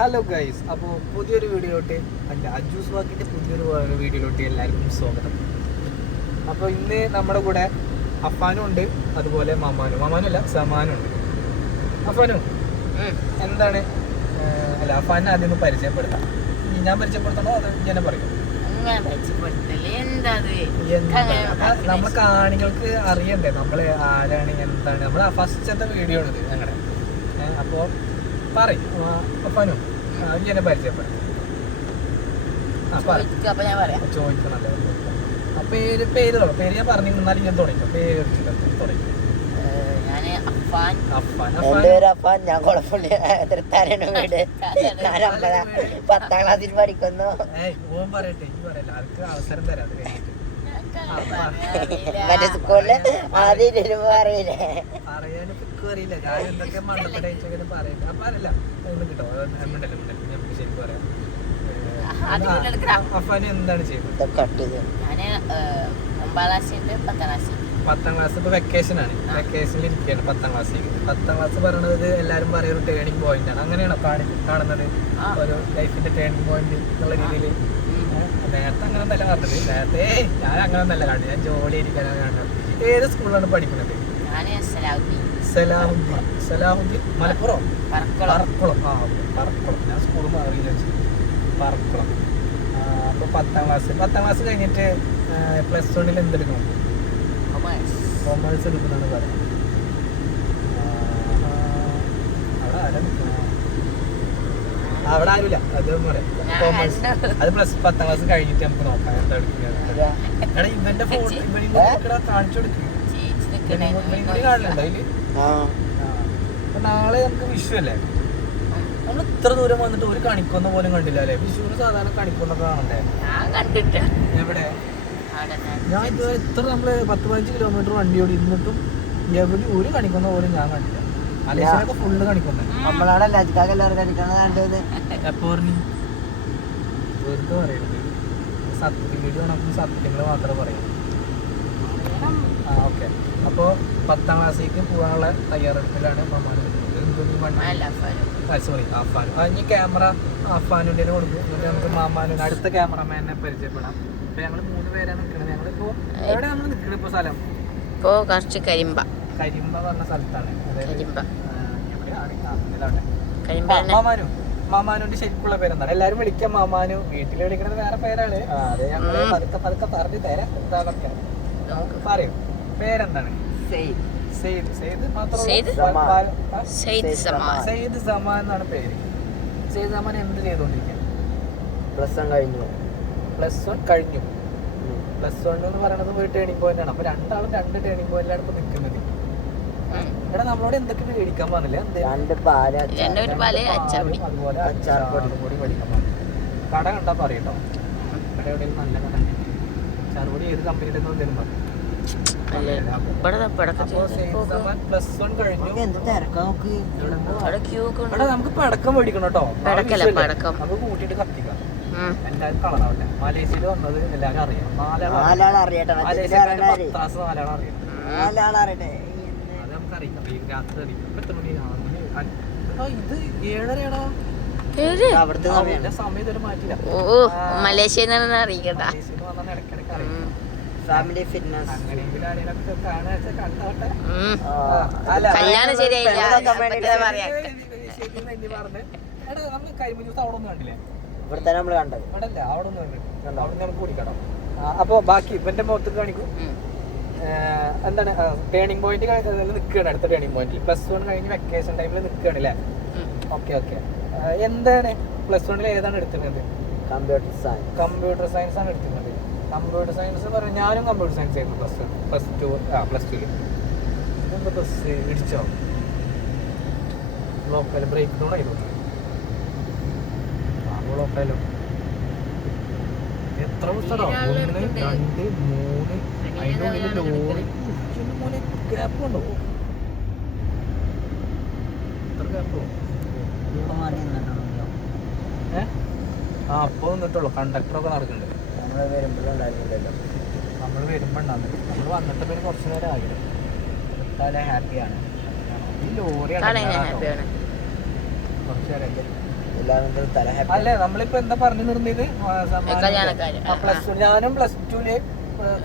Hello guys, അപ്പോൾ പുതിയൊരു വീഡിയോയിലോട്ട് എൻ്റെ അജൂസ് വാക്കിൻ്റെ പുതിയൊരു വീഡിയോയിലോട്ട് എല്ലാവർക്കും സ്വാഗതം. അപ്പോൾ ഇന്ന് നമ്മുടെ കൂടെ അഫാനും ഉണ്ട്, അതുപോലെ മാമാനുമല്ല സമാനും ഉണ്ട്. അഫാനു എന്താണ് അല്ല അഫാനെ ആദ്യം ഒന്ന് പരിചയപ്പെടുത്താം. ഞാൻ പരിചയപ്പെടുത്തണോ അത് ഞാൻ പറയും? നമ്മളെ കാണികൾക്ക് അറിയണ്ടേ നമ്മള് ആരാണ് എന്താണ്. നമ്മളെ ഫസ്റ്റത്തെ വീഡിയോ ആണ് ഇത് ഞങ്ങളുടെ. അപ്പോൾ പറയും അഫാനു ഇങ്ങനെ പരിചയപ്പെടും. ചോദിക്കണല്ലോ. പേര് ഞാൻ പറഞ്ഞു എന്നാലും ഞാൻ തുടങ്ങി. പേര് തുടങ്ങി. പത്താം ക്ലാസ്സിൽ പഠിക്കുന്നു. ഓൻ പറയട്ടെ, ഈ പറയല്ല ആർക്ക് അവസരം തരാം. മറ്റേ സ്കൂളില് ആദ്യം അറിയില്ലേ പറയാനൊക്കെ അറിയില്ല. ഞാൻ എന്തൊക്കെ മണ്ടപ്പടയിച്ചൊക്കെ പറയില്ല. അപ്പൊ അറിയില്ല ഒന്നും കിട്ടോ നമുക്ക് ശരിക്കും പറയാം. അഫാന് എന്താണ് ചെയ്യുന്നത്? പത്താം ക്ലാസ് ഇപ്പൊ വെക്കേഷൻ ആണ്. വെക്കേഷനിൽ ഇരിക്കുകയാണ്. പത്താം ക്ലാസ് പറയണത് എല്ലാരും പറയുന്ന ടേണിംഗ് പോയിന്റ് ആണ്. അങ്ങനെയാണോ കാണുന്നത്? ഒരു ലൈഫിന്റെ ടേണിംഗ് പോയിന്റ് എന്നുള്ള രീതിയിൽ. നേരത്തെ അങ്ങനെ ഒന്നല്ല പറഞ്ഞത്. നേരത്തെ ഞാൻ അങ്ങനെ ഒന്നല്ല കണ്ടത്. ഞാൻ ജോലി ഇരിക്കാനാണ് കണ്ടത്. ഏത് സ്കൂളിലാണ് പഠിക്കുന്നത്? സലാഹുദ്ദീൻ മലപ്പുറം പറക്കുളം. പറക്കുളം. ഞാൻ സ്കൂൾ മാറിയില്ല, പറക്കുളം. അപ്പൊ പത്താം ക്ലാസ് കഴിഞ്ഞിട്ട് പ്ലസ് വണ്ണിൽ എന്തെടുക്കണം? കൊമേഴ്സ് എടുക്കുന്നതാണ് പറയുന്നത്. അവിടെ ആരുമില്ല. അത് കൊമേഴ്സ്. അത് പത്താം ക്ലാസ് കഴിഞ്ഞിട്ട് നമുക്ക് നോക്കാം എന്താ എടുക്കുക. എടാ ഇവന്റെ ഫോട്ടോ ഇവനെ കാണിച്ചു കൊടുക്കുക. കാണലുണ്ടോ അതില്? അപ്പൊ നാളെ നമുക്ക് വിഷു അല്ലേ? നമ്മൾ ഇത്ര ദൂരം വന്നിട്ട് ഒരു കണിക്കൊന്ന പോലും കണ്ടില്ല അല്ലേ? വിഷുവിന് സാധാരണ കണിക്കൊന്നൊക്കെ കാണണ്ടേ? എവിടെ? ഞാൻ ഇതുവരെ ഇത്ര നമ്മള് 10-15 കിലോമീറ്റർ വണ്ടിയോട് ഇരുന്നിട്ടും എവിടെ ഒരു കണിക്കൊന്ന പോലും ഞാൻ കണ്ടില്ല. അലേശനൊക്കെ ഫുള്ള് കണിക്കൊന്ന. എപ്പോ പറഞ്ഞു? വെറുതെ പറയരുത്. സത്യങ്ങൾ മാത്രമേ പറയൂ. ഓക്കെ. അപ്പോൾ 10ാം ക്ലാസ്സിലേക്ക് പോകാനുള്ള തയ്യാറെടുപ്പിലാണ് സോറി അഫാനു. ഇനി ക്യാമറ അഫാനുൻ്റെ കൊടുക്കും. എന്നിട്ട് നമുക്ക് മാമാനും അടുത്ത ക്യാമറമാനെ പരിചയപ്പെടാം. അപ്പൊ ഞങ്ങൾ 3 പേരാണ് നിൽക്കുന്നത്. ഞങ്ങളിപ്പോ എവിടെ നമ്മൾ നിൽക്കുന്നത്? ഇപ്പൊ സ്ഥലം കുറച്ച് കരിമ്പ പറഞ്ഞ സ്ഥലത്താണ്. മാമാനുന്റെ ശരിക്കുള്ള പേരെന്താണ്? എല്ലാരും വിളിക്കാം മാമാനു. വീട്ടിൽ വിളിക്കുന്നത് വേറെ പേരാണ്. അതെ ഞങ്ങള് പതുക്കെ പറഞ്ഞു തരാം. എന്താ പറയാ പറയൂ, പേരെന്താണ്? സെയ്ദ് സമാൻ എന്നാണ് പേര്. സെയ്ദ് സമാൻ എന്ത് ചെയ്തോണ്ടിരിക്കുകയാണ്? പ്ലസ് 1 കഴിഞ്ഞു. പ്ലസ് 1 എന്ന് പറയുന്നത് ഒരു ടേണിംഗ് പോയിന്റ് ആണ്. അപ്പൊ രണ്ടാളും 2 ടേണിംഗ് പോയിന്റിലാണ് ഇപ്പൊ നിൽക്കുന്നത്. എടാ നമ്മളോട് എന്തൊക്കെ മേടിക്കാൻ പറഞ്ഞില്ല? അതുപോലെ അച്ചാറുപൊടി മേടിക്കാൻ പറഞ്ഞു. കട കണ്ടാ പറയട്ടോ. ഇവിടെ എവിടെയും നല്ല കട. അച്ചാറുപൊടി ഏത് കമ്പനിയുടെ എന്തെങ്കിലും പറഞ്ഞു. നമുക്ക് പടക്കം മേടിക്കണം കേട്ടോ. നമുക്ക് കൂട്ടിട്ട് കത്തിക്കാം. എല്ലാരും കളറാവില്ല. മലേഷ്യയിൽ വന്നത് എല്ലാരും അറിയണം. 4 ആൾ അറിയണം. അത് നമുക്കറിയാം. രാത്രി അറിയാം. എത്ര മണിയാണ് ഇത്? 7:30 അവിടുത്തെ സമയം ഇതുവരെ മാറ്റില്ല. മലേഷ്യയിൽ അറിയിക്കണ്ട. ഇടയ്ക്കിടയ്ക്ക് അറിയാം. ഫാമിലി ഫിറ്റ്നസ് ഇവിടുത്തെ നമ്മള് കണ്ടത് അവിടെ നമുക്ക് കുടിക്കണം. അപ്പൊ ബാക്കി ഇവന്റെ മുഖത്ത് കാണിക്കും. എന്താണ് ടേണിംഗ് പോയിന്റ് നിൽക്കുകയാണ്. അടുത്ത ടേണിംഗ് പോയിന്റിൽ പ്ലസ് 1 കഴിഞ്ഞ് വെക്കേഷൻ ടൈമിൽ നിൽക്കുകയാണ് അല്ലേ? ഓക്കെ. എന്താണ് പ്ലസ് 1 ഏതാണ് എടുത്തിരുന്നത്? കമ്പ്യൂട്ടർ സയൻസ് ആണ് എടുത്തിരുന്നത്. കമ്പ്യൂട്ടർ സയൻസ് എന്ന് പറഞ്ഞാൽ ഞാനും കമ്പ്യൂട്ടർ സയൻസ് ആയിരുന്നു പ്ലസ് ടു. ഇതെന്താ ബസ് ഇടിച്ചോ? ലോക്കൽ ബ്രേക്ക് ഡൗൺ ആയിരുന്നു. ലോക്കലോ എത്ര പുസ്തകോ? 1, 2, 3 അതിൻ്റെ ഉള്ളിൽ ലോറി. മോനെ ഗ്യാപ്പ് ഉണ്ടോ? എത്ര ഗ്യാപ്പോ? അപ്പൊ വന്നിട്ടുള്ളൂ. കണ്ടക്ടറൊക്കെ നടക്കുന്നുണ്ട്. നമ്മൾ വരുമ്പോൾ ഉണ്ടാകുന്നത്. നമ്മൾ വന്നിട്ട് പിന്നെ കുറച്ച് നേരം ആകില്ല. ഹാപ്പിയാണ്. ഈ ലോറിയാണ് കുറച്ച് നേരം അല്ലേ നമ്മളിപ്പോ എന്താ പറഞ്ഞു നിർത്തിയത് പ്ലസ് ടു ഞാനും പ്ലസ് ടുല്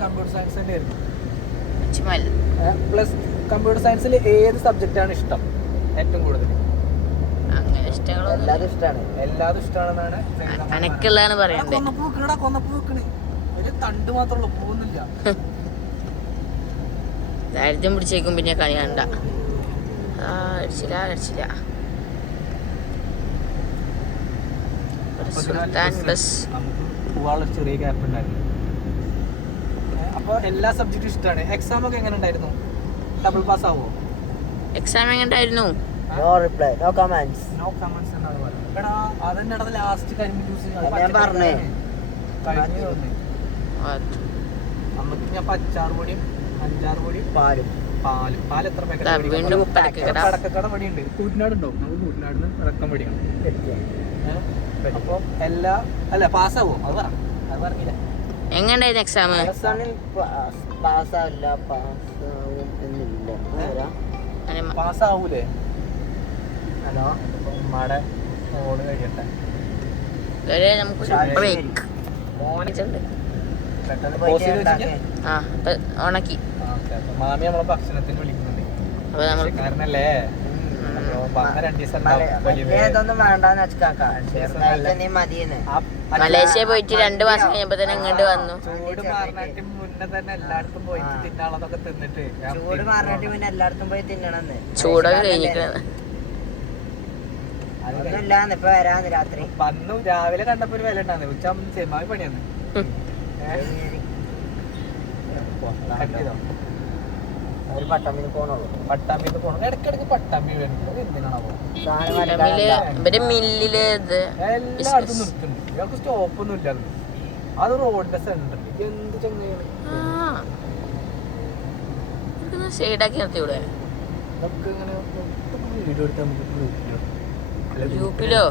കമ്പ്യൂട്ടർ സയൻസ് തന്നെ ആയിരുന്നു പ്ലസ് കമ്പ്യൂട്ടർ സയൻസിൽ ഏത് സബ്ജക്റ്റ് ആണ് ഇഷ്ടം ഏറ്റവും കൂടുതൽ എല്ലാതും ഇഷ്ടമാണെന്നാണ് കൊന്നപ്പൂ വെക്കണേ ഒരു തണ്ട് മാത്രമുള്ള പോകുന്നില്ല ദാരിദ്ര്യം പിടിച്ചേക്കും പിന്നെ കളി കണ്ട അടിച്ചില്ല സുൽത്താൻ ബസ് പോവാനുള്ള ചെറിയ ഗ്യാപ്പ് ഉണ്ടായിരുന്നു. അപ്പൊ എല്ലാ സബ്ജക്റ്റും ഇഷ്ടമാണ്. എക്സാം ഒക്കെ എങ്ങനെ ഉണ്ടായിരുന്നു? ഡബിൾ പാസ് ആവോ? എക്സാം എങ്ങനെ ഉണ്ടായിരുന്നു? നോ റിപ്ലൈ, നോ കമന്റ്സ് എന്നാണ് പറയുന്നത്. എടാ അതന്നെ ലാസ്റ്റ് കരിമ്പ് ജ്യൂസ് ഞാൻ പറഞ്ഞേ നമുക്ക് ഞാൻ 5-6 പൊടിയും 5-6 പൊടിയും പാല് എത്ര പാക്കറ്റ് അടക്കക്കട വടിയുണ്ട്. കൂറ്റനാടുണ്ടോ? നമുക്ക് കൂറ്റനാടിന് അടക്കം വടിയാണ്. അപ്പൊ എല്ലാ അല്ല പാസ്സാവോ? അത് പറഞ്ഞില്ല. എങ്ങനെയായിരുന്നു എക്സാം? പാസ്സാവൂലേ? ഹലോ ഉമ്മാടെ ഓട് കഴിയട്ടെ. ഉണക്കി മാമി നമ്മളെ ഭക്ഷണത്തിന് വിളിക്കുന്നുണ്ട് കാരണല്ലേ. മലേഷ്യ പോയിട്ട് 2 മാസം കഴിയുമ്പോ തന്നെ ഇങ്ങോട്ട് വന്നു. ചൂട് മാറിനായിട്ട് മുന്നേ തന്നെ എല്ലായിടത്തും പോയിട്ട് തിന്നാളതൊക്കെ തിന്നിട്ട് ചൂടൊക്കെ കഴിഞ്ഞിട്ട് ഇപ്പൊ വരാന്ന് രാത്രി വന്നു. രാവിലെ കണ്ടപ്പോ ഒരു വില ഉണ്ടാന്ന്. ഉച്ചാകുമ്പോ ചെമാവി പണിയാന്ന്. പട്ടാമ്പിന്ന് പോണുള്ളൂ. പട്ടാമ്പിന്ന് പോണം. ഇടയ്ക്കിടയ്ക്ക് പട്ടാമ്പി വരുന്നത് എന്തിനാണോ? മില്ലില് എല്ലായിടത്തും നിർത്തുന്നുണ്ട്. ഇയാൾക്ക് സ്റ്റോപ്പ് ഒന്നും ഇല്ലായിരുന്നു. അത് റോഡിന്റെ സെന്ററിൽ എന്ത് ചെങ്ങയാണ് സൈഡാക്കി നിർത്തിയൂടെ? ഇതൊക്കെ ഇങ്ങനെ വീഡിയോ എടുത്ത് നമുക്ക് യൂട്യൂബിലോ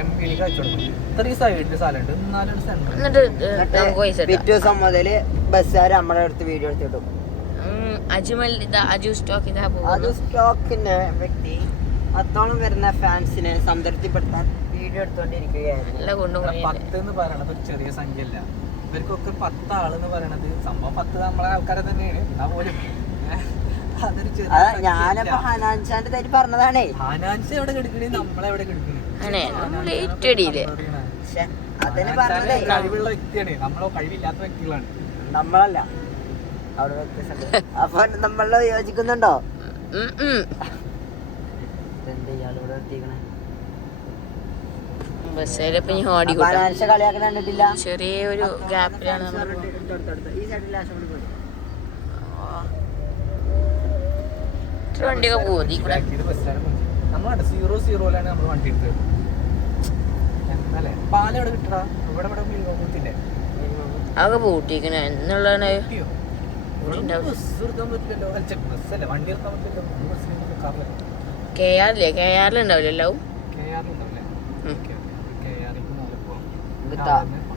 എംപിയിലേക്ക് അയച്ചു കൊടുക്കും. ഇത്രയും സൈഡില് സ്ഥലമുണ്ട്, എന്നാലും സെന്റർ. പിറ്റേ ദിവസം മുതല് ബസ്സുകാർ നമ്മളെ അടുത്ത് വീഡിയോ എടുത്തിട്ടും അജു സ്റ്റോക്കിന്റെ വ്യക്തി അത്തോളം വരുന്ന ഫാൻസിനെ സംതൃപ്തിപ്പെടുത്താൻ വീഡിയോ എടുത്തോണ്ടിരിക്കുകയായിരുന്നു. 10 എന്ന് പറയണത് ഒരു ചെറിയ സംഖ്യ അല്ല. ഇവർക്കൊക്കെ 10 ആളെന്ന് പറയണത് സംഭവം 10 നമ്മളെ ആൾക്കാരെ തന്നെയാണ്. എന്നാ പോലും ഞാനപ്പോ ഹനാൻഷാന്റെ തരി പറഞ്ഞതാണേ. ഹനാൻഷ് എവിടെ കിടക്കണേ? നമ്മളെവിടെ കിടക്കണേ? അതിന് പറഞ്ഞതേ കഴിവുള്ള വ്യക്തിയാണ്. നമ്മളോ കഴിവില്ലാത്ത വ്യക്തികളാണ്. നമ്മളല്ല അവിടെ വ്യത്യസ്തണ്ട്. അപ്പൊ നമ്മളെ യോജിക്കുന്നുണ്ടോ? കളിയാക്കാൻ കണ്ടിട്ടില്ല. ചെറിയൊരു ഗ്യാപ്പിലാണ് വണ്ടിയൊക്കെ പോകും. നമ്മളാണ് 0-0യിലാണ് നമ്മൾ വണ്ടി എടുത്തത്. പാല എവിടെ കിട്ടണ? ഇവിടെ കൂട്ടില്ലേ? അതൊക്കെ പൂട്ടിക്കണ എന്നുള്ളതാണ്. വണ്ടി എടുക്കാൻ പറ്റില്ലല്ലോ. KR ഉണ്ടാവില്ലല്ലോ.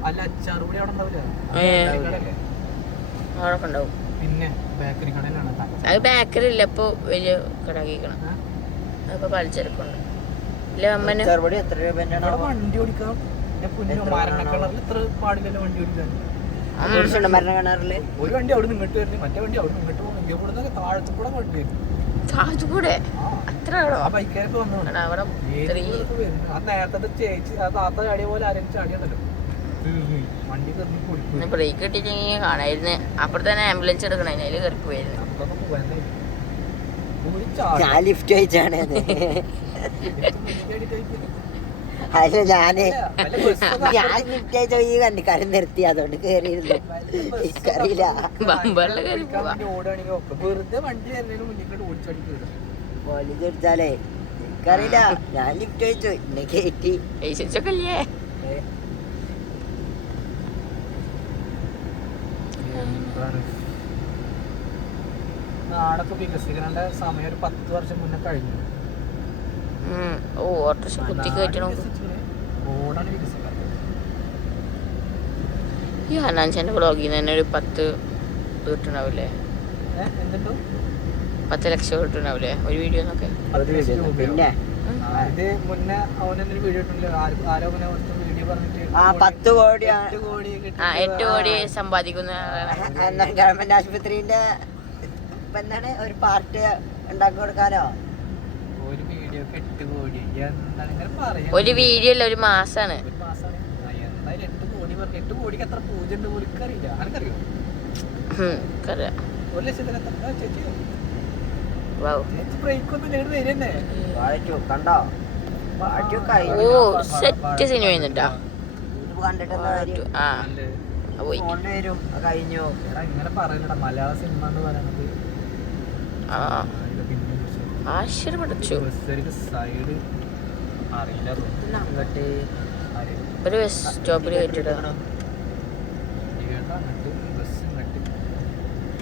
അല്ല അച്ചാറ് കൂടി അവിടെ ഉണ്ടാവില്ല. അവിടെ ഉണ്ടാവും. പിന്നെ ബേക്കറി കടയിലാണ്. അത് ബേക്കറി ഇല്ല, ഇപ്പൊ വലിയ കടാക്കിക്കണം. അപ്പൊ പലചരക്കുണ്ട്. വണ്ടി ഓടിക്കാം. മരണക്കിണറിൽ ഇത്ര പാടില്ലല്ലോ വണ്ടി ഓടിക്കാൻ. ഒരു വണ്ടി അവിടെ നിന്ന് ഇങ്ങോട്ട് വരുന്നത്, മറ്റേ വണ്ടി അവിടെ നിന്ന് ഇങ്ങോട്ട് പോകും. ഇവിടെ താഴത്തു കൂടെ വണ്ടി വരും. താഴത്തുകൂടെ അത്ര ആ ബൈക്കാരൊക്കെ വന്നു. ആ നേരത്തെ ചേച്ചി ആ താത്ത ചാടിയ പോലെ ആരെങ്കിലും ചാടിയുണ്ടല്ലോ. വണ്ടി കയറി ബ്രേക്ക് കിട്ടിയിട്ടെങ്കിൽ കാണായിരുന്നു. അപ്പുറത്ത് തന്നെ ആംബുലൻസ് എടുക്കണം. അതിൽ കയറി പോയിരുന്നു. ഞാൻ ലിഫ്റ്റ് അയച്ചാണ്. അല്ല ഞാന് ഞാൻ ലിഫ്റ്റ് അയച്ച ഈ വണ്ടിക്കാരൻ നിർത്തി, അതുകൊണ്ട് കേറിയിരുന്നു. എനിക്കറിയില്ല. പോലീസ് അടിച്ചാലേ എനിക്കറിയില്ല. ഞാൻ ലിഫ്റ്റ് അയച്ചു, എന്നെ കയറ്റി. നാടൊക്കെ വികസിക്കേണ്ട സമയം ഒരു 10 വർഷം മുന്നേ കഴിഞ്ഞു. ഓട്ടോറിക്ഷ കുത്തി കയറ്റണം. റോഡാണ് വികസിക്കാത്തത്. ഈ ഹനാൻഷാന്റെ ബ്ലോഗിൽ നിന്ന് തന്നെ ഒരു 10 കിട്ടണാവില്ലേ? 10 ലക്ഷം കിട്ടണാവില്ലേ ഒരു വീഡിയോ? പിന്നെ ഇത് മുന്നേ അവനൊരു വീഡിയോ ഇട്ടില്ല ആരോ അങ്ങനെ വീഡിയോ പറഞ്ഞിട്ട് 10 കോടി 8 കോടി 8 കോടി സമ്പാദിക്കുന്ന ഗവൺമെന്റ് ആശുപത്രിന്റെ എന്താണ് ഒരു പാർട്ടി ഉണ്ടാക്കി കൊടുക്കാനോ ഒരു വീഡിയോക്ക് 8 കോടി എന്താണ് ഇങ്ങനെ പറയാ ഒരു വീഡിയോ അല്ല ഒരു മാസാണ് ഒരു മാസാണ് എന്തായാലും 8 കോടി പറഞ്ഞു 8 കോടിക്ക് എത്ര പൂജ ഉണ്ട് പോലിക്കറിയില്ല അനക്കറിയോ 1 ലക്ഷത്തിന് എത്ര ചേച്ചി ചേച്ചി ബ്രേക്ക് ഒന്നും നേടി വരുന്നേ വായിച്ചു കണ്ടോ വായിച്ചു ഓ സെറ്റ് സിനിമ ചെയ്യുന്നുണ്ടാ കണ്ടിട്ടെന്താ കാര്യം ആ പോയി ഫോണിൽ വരും കഴിഞ്ഞു ഇങ്ങനെ പറയലടാ മലയാള സിനിമ എന്ന് പറയുന്നത് ആ ആശ്ചര്യപ്പെട്ടു സൈഡ് അറിയില്ല അങ്ങോട്ട് ഒരു ബസ് സ്റ്റോപ്പിൽ കയറ്റിട്ടാ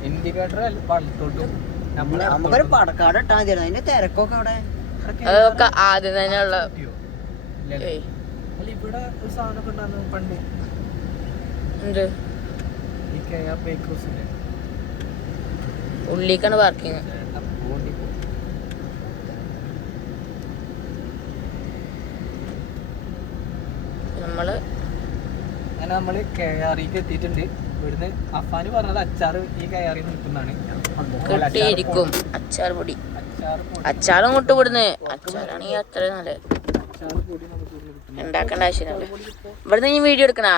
ഇൻഡിക്കേറ്റർ പള്ളത്തോട്ടും നമുക്കൊരു പടക്കാട് ഇട്ടാ മതിയായിരുന്നു അതിന്റെ തിരക്കൊക്കെ അവിടെ അതൊക്കെ ആദ്യം തന്നെ ഉള്ള അല്ല ഇവിടെ ഒരു സാധനമൊക്കെ ഉണ്ടായിരുന്നു പണ്ട് എന്ത് ഈ KR ബേക്കേഴ്സിന്റെ ഉള്ളിക്കാണ് പാർക്കിങ് നമ്മള് അങ്ങനെ നമ്മള് KRക്ക് എത്തിയിട്ടുണ്ട് ഇവിടുന്ന് അഫാന് പറഞ്ഞത് അച്ചാറ് ഈ KRന്ന് കിട്ടുന്നതാണ് കിട്ടിയിരിക്കും അച്ചാർ പൊടി അച്ചാറ് അച്ചാറും കൊണ്ട് ഇവിടുന്ന് അച്ചാറാണെങ്കിൽ അത്ര നല്ല അച്ചാറ് പൊടി നമുക്ക് ഇവിടെ കിട്ടും ഉണ്ടാക്കേണ്ട ആവശ്യമില്ല ഇവിടുന്ന് ഈ വീഡിയോ എടുക്കണാ